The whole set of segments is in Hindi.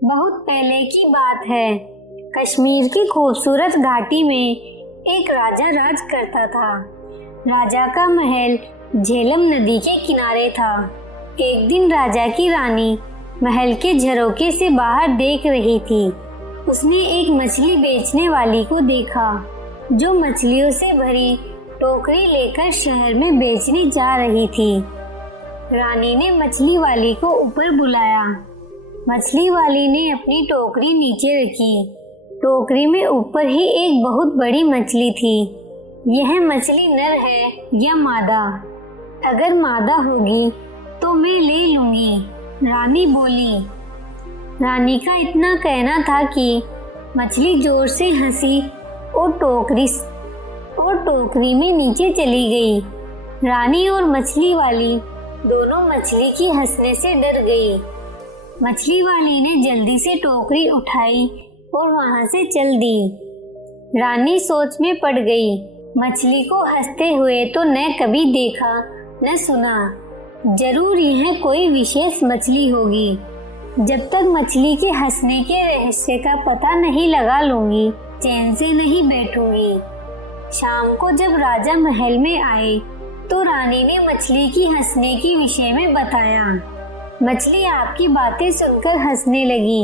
बहुत पहले की बात है। कश्मीर की खूबसूरत घाटी में एक राजा राज करता था। राजा का महल झेलम नदी के किनारे था। एक दिन राजा की रानी महल के झरोखे से बाहर देख रही थी। उसने एक मछली बेचने वाली को देखा जो मछलियों से भरी टोकरी लेकर शहर में बेचने जा रही थी। रानी ने मछली वाली को ऊपर बुलाया। मछली वाली ने अपनी टोकरी नीचे रखी। टोकरी में ऊपर ही एक बहुत बड़ी मछली थी। यह मछली नर है या मादा? अगर मादा होगी तो मैं ले लूंगी, रानी बोली। रानी का इतना कहना था कि मछली जोर से हंसी और टोकरी में नीचे चली गई। रानी और मछली वाली दोनों मछली की हंसने से डर गई। मछली वाली ने जल्दी से टोकरी उठाई और वहां से चल दी। रानी सोच में पड़ गई। मछली को हंसते हुए तो न कभी देखा न सुना। जरूर यह कोई विशेष मछली होगी। जब तक मछली के हंसने के रहस्य का पता नहीं लगा लूंगी, चैन से नहीं बैठूंगी। शाम को जब राजा महल में आए तो रानी ने मछली की हंसने के विषय में बताया। मछली आपकी बातें सुनकर हंसने लगी।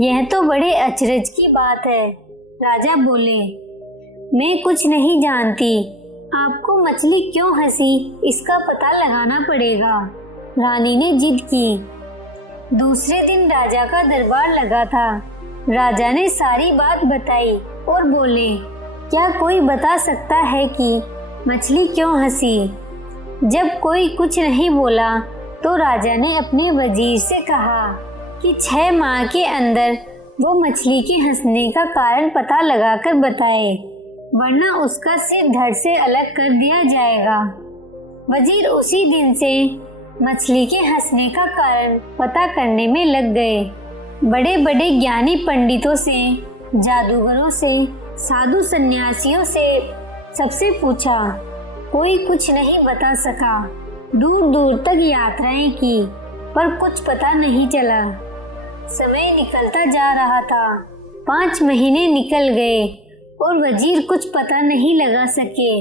यह तो बड़े अचरज की बात है, राजा बोले। मैं कुछ नहीं जानती। आपको मछली क्यों हंसी इसका पता लगाना पड़ेगा, रानी ने जिद की। दूसरे दिन राजा का दरबार लगा था। राजा ने सारी बात बताई और बोले, क्या कोई बता सकता है कि मछली क्यों हंसी? जब कोई कुछ नहीं बोला तो राजा ने अपने वजीर से कहा कि 6 माह के अंदर वो मछली के हंसने का कारण पता लगाकर बताए, वरना उसका सिर धड़ से अलग कर दिया जाएगा। वजीर उसी दिन से मछली के हंसने का कारण पता करने में लग गए। बड़े बड़े ज्ञानी पंडितों से, जादूगरों से, साधु सन्यासियों से सबसे पूछा, कोई कुछ नहीं बता सका। दूर दूर तक यात्राएं की पर कुछ पता नहीं चला। समय निकलता जा रहा था। 5 महीने निकल गए और वजीर कुछ पता नहीं लगा सके।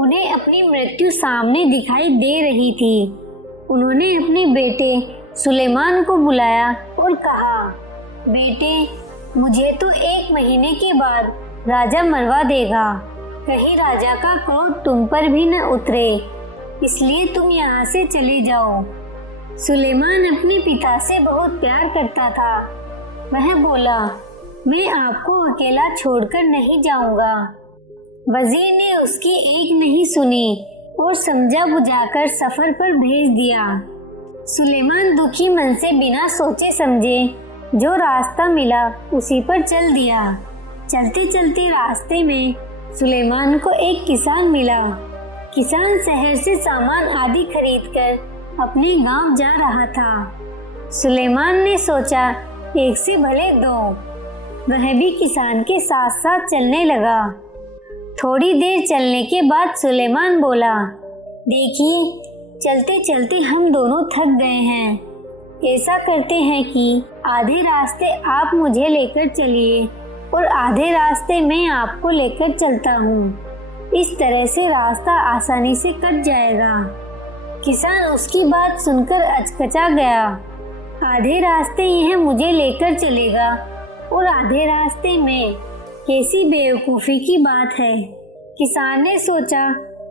उन्हें अपनी मृत्यु सामने दिखाई दे रही थी। उन्होंने अपने बेटे सुलेमान को बुलाया और कहा, बेटे, मुझे तो 1 महीने के बाद राजा मरवा देगा। कहीं राजा का क्रोध तुम पर भी न उतरे, इसलिए तुम यहाँ से चले जाओ। सुलेमान अपने पिता से बहुत प्यार करता था। वह बोला, मैं आपको अकेला छोड़कर नहीं जाऊंगा। वजीर ने उसकी एक नहीं सुनी और समझा बुझाकर सफर पर भेज दिया। सुलेमान दुखी मन से बिना सोचे समझे जो रास्ता मिला उसी पर चल दिया। चलते चलते रास्ते में सुलेमान को एक किसान मिला। किसान शहर से सामान आदि खरीदकर अपने गांव जा रहा था। सुलेमान ने सोचा, एक से भले 2। वह भी किसान के साथ साथ चलने लगा। थोड़ी देर चलने के बाद सुलेमान बोला, देखिए, चलते चलते हम दोनों थक गए हैं। ऐसा करते हैं कि आधे रास्ते आप मुझे लेकर चलिए और आधे रास्ते मैं आपको लेकर चलता हूँ। इस तरह से रास्ता आसानी से कट जाएगा। किसान उसकी बात सुनकर अचकचा गया। आधे रास्ते यह मुझे लेकर चलेगा और आधे रास्ते में, कैसी बेवकूफ़ी की बात है। किसान ने सोचा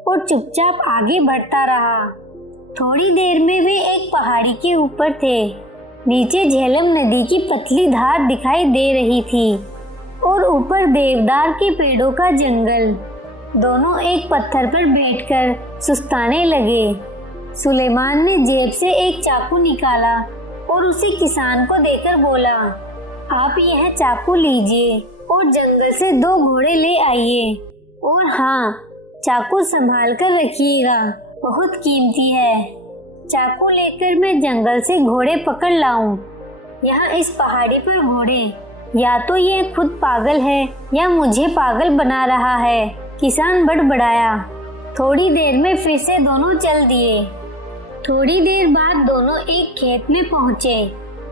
और चुपचाप आगे बढ़ता रहा। थोड़ी देर में वे एक पहाड़ी के ऊपर थे। नीचे झेलम नदी की पतली धार दिखाई दे रही थी और ऊपर देवदार के पेड़ों का जंगल। दोनों एक पत्थर पर बैठकर सुस्ताने लगे। सुलेमान ने जेब से एक चाकू निकाला और उसे किसान को देकर बोला, आप यह चाकू लीजिए और जंगल से 2 घोड़े ले आइए। और हाँ, चाकू संभाल कर रखिएगा, बहुत कीमती है। चाकू लेकर मैं जंगल से घोड़े पकड़ लाऊं। यहाँ इस पहाड़ी पर घोड़े, या तो ये खुद पागल है या मुझे पागल बना रहा है, किसान बड़बड़ाया। थोड़ी देर में फिर से दोनों चल दिए। थोड़ी देर बाद दोनों एक खेत में पहुंचे।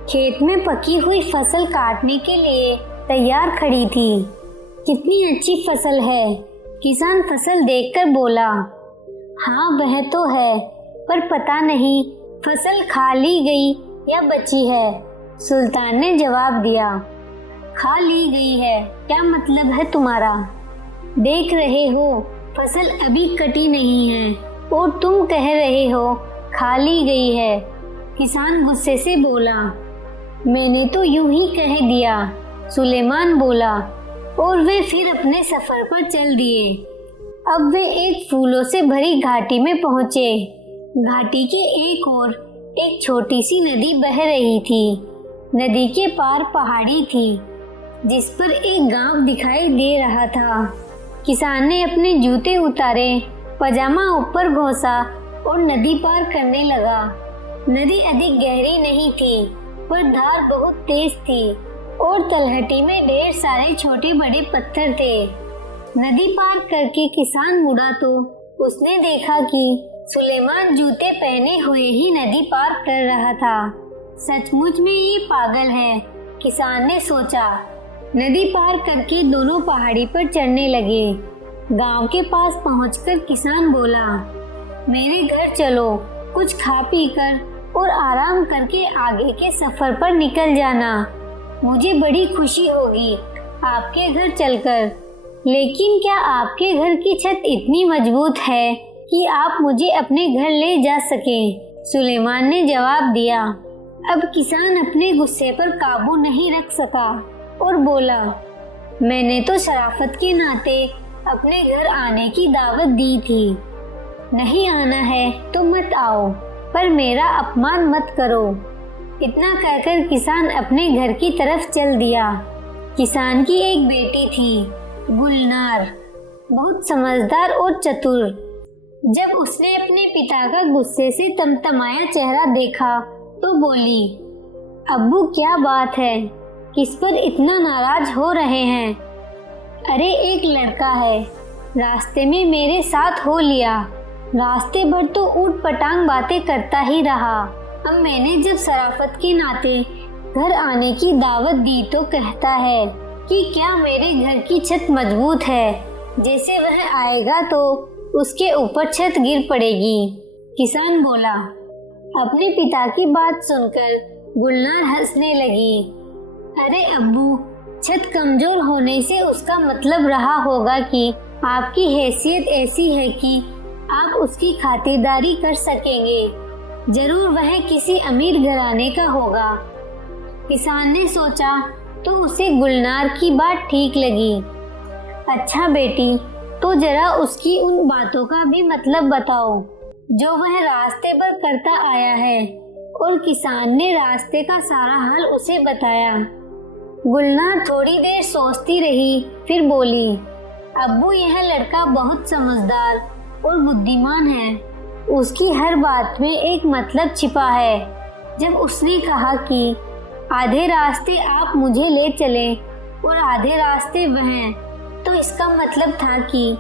खेत में पकी हुई फसल काटने के लिए तैयार खड़ी थी। कितनी अच्छी फसल है, किसान फसल देखकर बोला। हाँ वह तो है, पर पता नहीं फसल खा ली गई या बची है। सुल्तान ने जवाब दिया। खा ली गई है, क्या मतलब है तुम्हारा? देख रहे हो फसल अभी कटी नहीं है और तुम कह रहे हो खा ली गई है। किसान गुस्से से बोला। मैंने तो यूं ही कह दिया, सुलेमान बोला और वे फिर अपने सफर पर चल दिए। अब वे एक फूलों से भरी घाटी में पहुंचे। घाटी के एक ओर एक छोटी सी नदी बह रही थी। नदी के पार पहाड़ी थी जिस पर एक गांव दिखाई दे रहा था। किसान ने अपने जूते उतारे, पजामा ऊपर घोंसा और नदी पार करने लगा। नदी अधिक गहरी नहीं थी, पर धार बहुत तेज थी और तलहटी में ढेर सारे छोटे बड़े पत्थर थे। नदी पार करके किसान मुड़ा तो उसने देखा कि सुलेमान जूते पहने हुए ही नदी पार कर रहा था। सचमुच में ये पागल है, किसान ने सोचा। नदी पार करके दोनों पहाड़ी पर चढ़ने लगे। गांव के पास पहुंचकर किसान बोला, मेरे घर चलो, कुछ खा पी कर और आराम करके आगे के सफर पर निकल जाना। मुझे बड़ी खुशी होगी आपके घर चलकर। लेकिन क्या आपके घर की छत इतनी मजबूत है कि आप मुझे अपने घर ले जा सकें? सुलेमान ने जवाब दिया। अब किसान अपने गुस्से पर काबू नहीं रख सका और बोला, मैंने तो शराफत के नाते अपने घर आने की दावत दी थी। नहीं आना है तो मत आओ, पर मेरा अपमान मत करो। इतना कहकर किसान अपने घर की तरफ चल दिया। किसान की एक बेटी थी, गुलनार, बहुत समझदार और चतुर। जब उसने अपने पिता का गुस्से से तमतमाया चेहरा देखा तो बोली, अब्बू क्या बात है, किस पर इतना नाराज हो रहे हैं? अरे एक लड़का है, रास्ते में मेरे साथ हो लिया। रास्ते भर तो ऊट पटांग बातें करता ही रहा। अब मैंने जब शराफत के नाते घर आने की दावत दी तो कहता है कि क्या मेरे घर की छत मजबूत है, जैसे वह आएगा तो उसके ऊपर छत गिर पड़ेगी। किसान बोला। अपने पिता की बात सुनकर गुलनार हंसने लगी। अरे अब्बू, छत कमजोर होने से उसका मतलब रहा होगा कि आपकी हैसियत ऐसी है कि आप उसकी खातिरदारी कर सकेंगे। जरूर वह किसी अमीर घराने का होगा। किसान ने सोचा तो उसे गुलनार की बात ठीक लगी। अच्छा बेटी, तो जरा उसकी उन बातों का भी मतलब बताओ जो वह रास्ते पर करता आया है। और किसान ने रास्ते का सारा हाल उसे बताया। गुलनार थोड़ी देर सोचती रही, फिर बोली, अब्बू यह लड़का बहुत समझदार और बुद्धिमान है। उसकी हर बात में एक मतलब छिपा है। जब उसने कहा कि आधे रास्ते आप मुझे ले चलें और आधे रास्ते वह, तो इसका मतलब था कि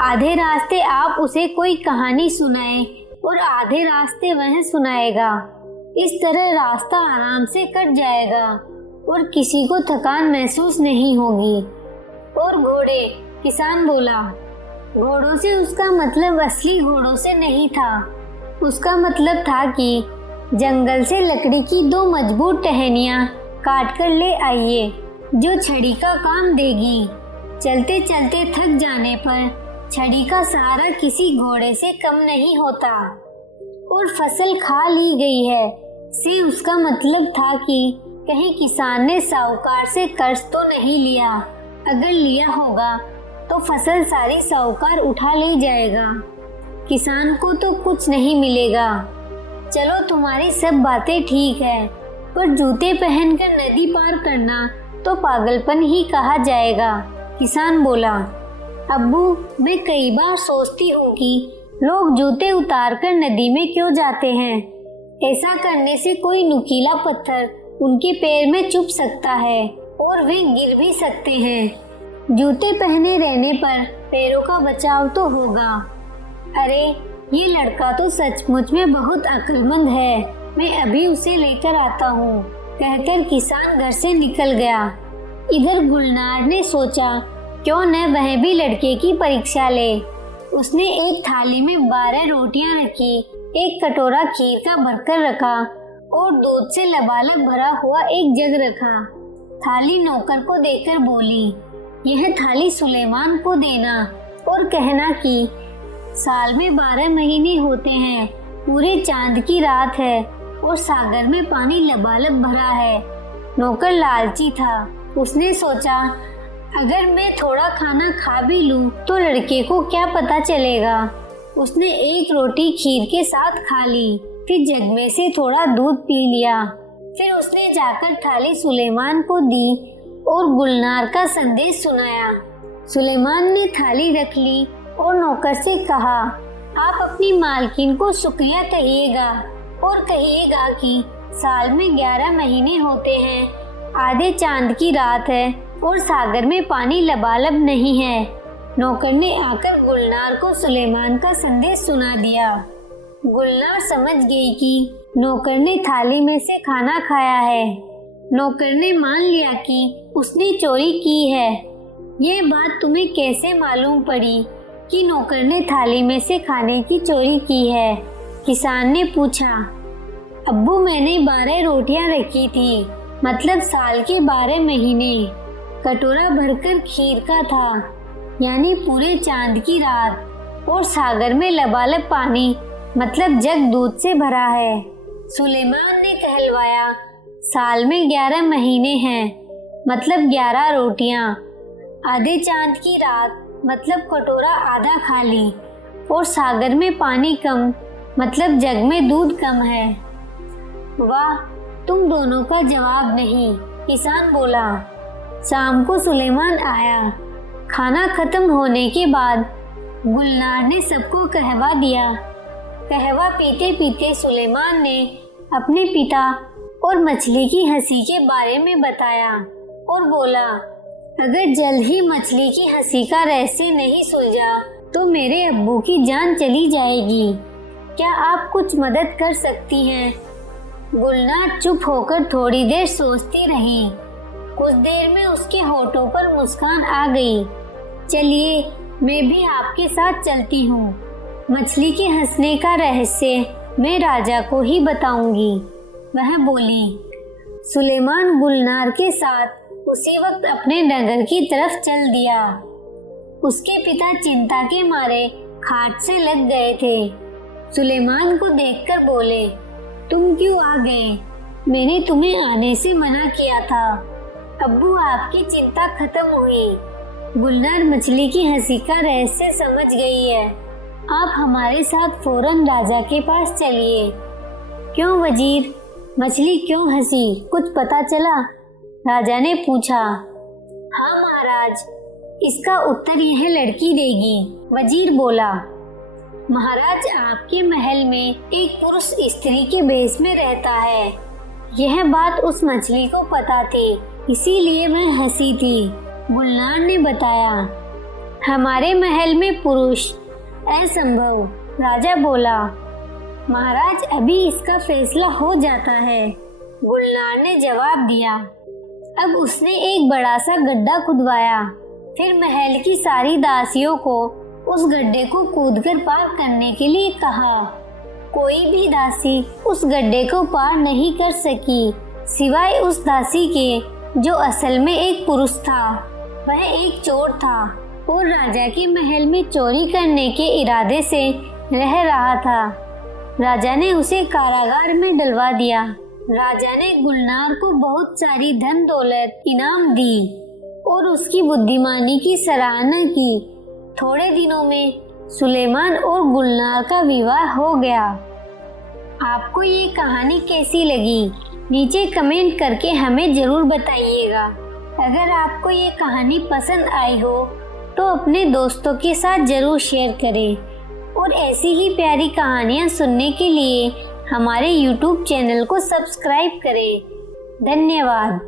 आधे रास्ते आप उसे कोई कहानी सुनाएं और आधे रास्ते वह सुनाएगा। इस तरह रास्ता आराम से कट जाएगा और किसी को थकान महसूस नहीं होगी। और घोड़े, किसान बोला। घोड़ों से उसका मतलब असली घोड़ों से नहीं था। उसका मतलब था कि जंगल से लकड़ी की 2 मजबूत टहनियाँ काट कर ले आइए जो छड़ी का काम देगी। चलते चलते थक जाने पर छड़ी का सहारा किसी घोड़े से कम नहीं होता। और फसल खा ली गई है से उसका मतलब था कि कहीं किसान ने साहूकार से कर्ज तो नहीं लिया। अगर लिया होगा तो फसल सारी साहूकार उठा ले जाएगा। किसान को तो कुछ नहीं मिलेगा। चलो तुम्हारी सब बातें ठीक है, पर जूते पहनकर नदी पार करना तो पागलपन ही कहा जाएगा। किसान बोला। अब्बू, मैं कई बार सोचती हूँ कि लोग जूते उतारकर नदी में क्यों जाते हैं। ऐसा करने से कोई नुकीला पत्थर उनके पैर में चुभ सकता है और वे गिर भी सकते हैं। जूते पहने रहने पर पैरों का बचाव तो होगा। अरे ये लड़का तो सचमुच में बहुत अक्लमंद है। मैं अभी उसे लेकर आता हूँ। कहकर किसान घर से निकल गया। इधर गुलनार ने सोचा क्यों न वह भी लड़के की परीक्षा ले। उसने एक थाली में 12 रोटियां रखी, एक कटोरा खीर का भरकर रखा और दूध से लबालब भरा हुआ एक जग रखा। थाली नौकर को देकर बोली, यह थाली सुलेमान को देना और कहना कि साल में 12 महीने होते हैं, पूरे चांद की रात है और सागर में पानी लबालब भरा है। नौकर लालची था। उसने सोचा अगर मैं थोड़ा खाना खा भी लूं तो लड़के को क्या पता चलेगा। उसने एक रोटी खीर के साथ खा ली, फिर जग में से थोड़ा दूध पी लिया। फिर उसने जाकर थाली सुलेमान को दी और गुलनार का संदेश सुनाया। सुलेमान ने थाली रख ली और नौकर से कहा, आप अपनी मालकिन को शुक्रिया कहिएगा और कहिएगा कि साल में 11 महीने होते हैं, आधे चांद की रात है और सागर में पानी लबालब नहीं है। नौकर ने आकर गुलनार को सुलेमान का संदेश सुना दिया। गुलनार समझ गई कि नौकर ने थाली में से खाना खाया है। नौकर ने मान लिया कि उसने चोरी की है। ये बात तुम्हें कैसे मालूम पड़ी कि नौकर ने थाली में से खाने की चोरी की है? किसान ने पूछा। अब्बू, मैंने 12 रोटियां रखी थी, मतलब साल के 12 महीने। कटोरा भरकर खीर का था, यानी पूरे चांद की रात, और सागर में लबालब पानी, मतलब जग दूध से भरा है। सुलेमान ने कहलवाया, साल में 11 महीने हैं, मतलब 11 रोटियां, आधे चांद की रात, मतलब कटोरा आधा खाली, और सागर में पानी कम, मतलब जग में दूध कम है। वाह, तुम दोनों का जवाब नहीं, किसान बोला। शाम को सुलेमान आया। खाना खत्म होने के बाद गुलनार ने सबको कहवा दिया। कहवा पीते पीते सुलेमान ने अपने पिता और मछली की हंसी के बारे में बताया और बोला, अगर जल्द ही मछली की हंसी का रहस्य नहीं सुलझा तो मेरे अब्बू की जान चली जाएगी। क्या आप कुछ मदद कर सकती हैं? गुलनार चुप होकर थोड़ी देर सोचती रही। कुछ देर में उसके होठों पर मुस्कान आ गई। चलिए, मैं भी आपके साथ चलती हूँ। मछली के हंसने का रहस्य मैं राजा को ही बताऊंगी, वह बोली। सुलेमान गुलनार के साथ उसी वक्त अपने नगर की तरफ चल दिया। उसके पिता चिंता के मारे खाट से लग गए थे। सुलेमान को देखकर बोले, तुम क्यों आ गए? मैंने तुम्हें आने से मना किया था। अब्बू, आपकी चिंता खत्म हुई। गुलनार मछली की हंसी का रहस्य समझ गई है। आप हमारे साथ फौरन राजा के पास चलिए। क्यों वजीर, मछली क्यों हंसी, कुछ पता चला? राजा ने पूछा। हाँ महाराज, इसका उत्तर यह लड़की देगी, वजीर बोला। महाराज, आपके महल में एक पुरुष स्त्री के भेष में रहता है। यह बात उस मछली को पता थी, इसीलिए वह हंसी थी, गुलनार ने बताया। हमारे महल में पुरुष? असंभव, राजा बोला। महाराज, अभी इसका फैसला हो जाता है, गुलनार ने जवाब दिया। अब उसने एक बड़ा सा गड्ढा खुदवाया, फिर महल की सारी दासियों को उस गड्ढे को कूदकर पार करने के लिए कहा। कोई भी दासी उस गड्ढे को पार नहीं कर सकी, सिवाय उस दासी के जो असल में एक पुरुष था। वह एक चोर था और राजा के महल में चोरी करने के इरादे से रह रहा था। राजा ने उसे कारागार में डलवा दिया। राजा ने गुलनार को बहुत सारी धन दौलत इनाम दी और उसकी बुद्धिमानी की सराहना की। थोड़े दिनों में सुलेमान और गुलनार का विवाह हो गया। आपको ये कहानी कैसी लगी? नीचे कमेंट करके हमें जरूर बताइएगा। अगर आपको ये कहानी पसंद आई हो तो अपने दोस्तों के साथ जरूर शेयर करें और ऐसी ही प्यारी कहानियाँ सुनने के लिए हमारे YouTube चैनल को सब्सक्राइब करें। धन्यवाद।